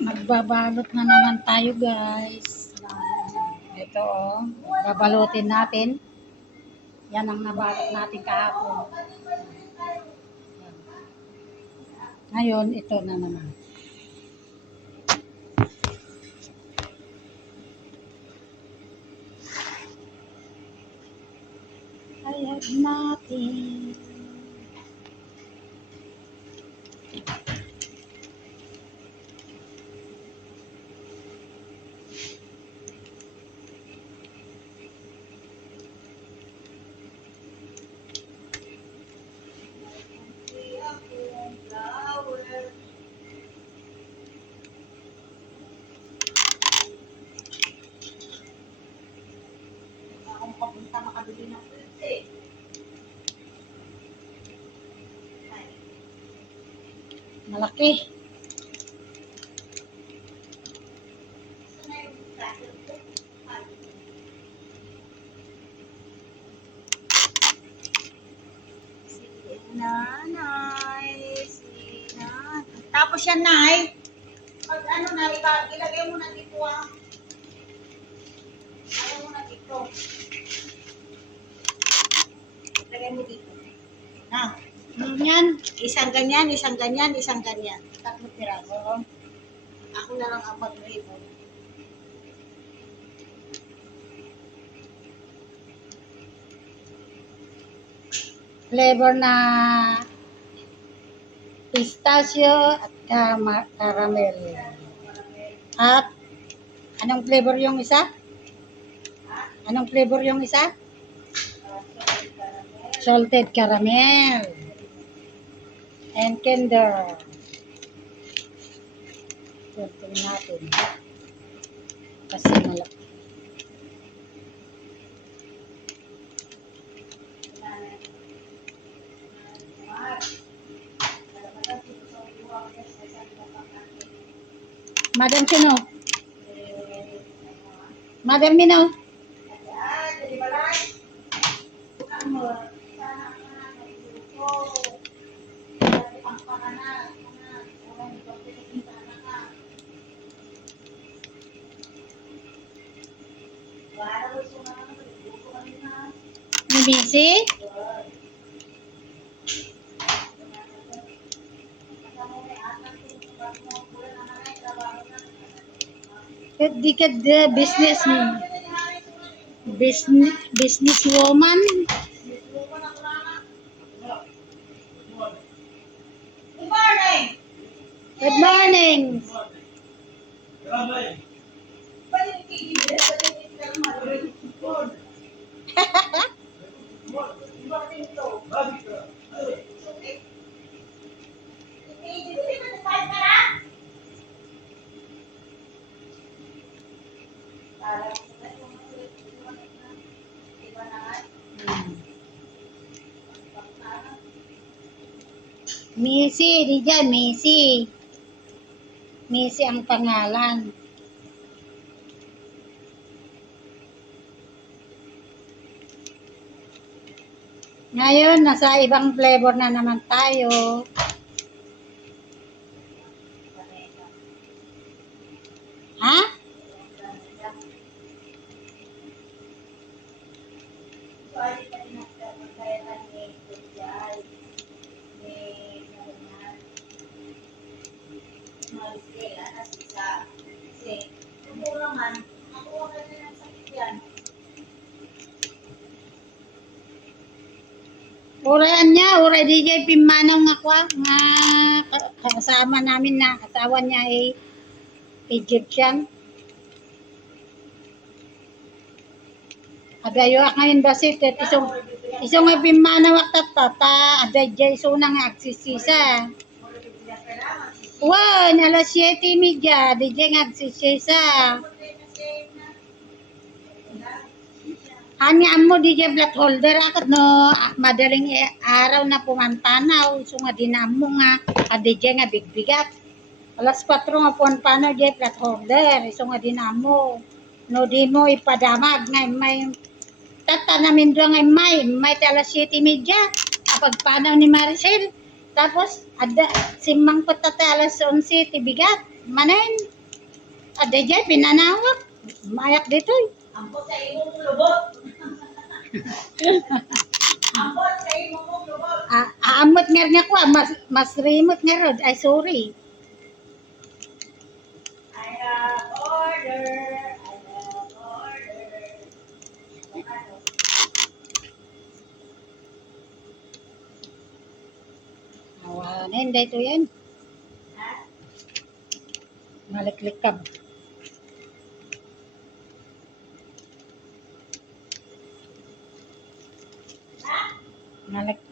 Magbabalot na naman tayo, guys. Ito, oh. Babalutin natin. Yan ang nabalot natin kahapon. Ngayon, ito na naman. Hayag natin. Akong papunta makabili ng fruits eh. Malaki. Nanay, tapos yan, Nay. Pag ano na, ilagay mo na dito ah. Ilagay mo na dito. Ilagay mo dito. Na. Yan. Isang ganyan, isang ganyan, isang ganyan. 3 piraso. Ako na lang ang mag-ribbon. Flavor na pistachio at caramel. At anong flavor yung isa? Anong flavor yung isa? Salted caramel. And Kinder. Tingnan natin. Kasi malaki. Madam sino? Madam Mino? Busy? Di ka business business woman. Good morning. Missy, di dyan, Missy. Missy ang pangalan. Ngayon, nasa ibang flavor na naman tayo. Ha? Urayan niya, uray DJ Pimanaw nga kwa, nga kasama namin na asawa niya ay Egyptian. Adayo ak ngayon basit at isong nga Pimanaw ak tatata, aday jay suna nga agsisisa. Wan, alas 7:30, DJ nga agsisisa. Hanya mo DJ flat holder akat no madaling araw na pumantanaw so nga dinamo nga DJ nga bigbigat alas 4 nga puan DJ flat holder so nga dinamo no di mo ipadamag nga may tata namin doon nga may alas 7:30 kapag panaw ni Maricel tapos ada simang patata alas 11 tibigat manen DJ, pinanawak. Mayak dito eh. Ambot sa imong lubot. Ambot sa imong lubot. Aamot nga rin ako, mas remote nga rin. Ay, sorry. I have order. I have order. Awanin, dito yan. Maliklikab. Malik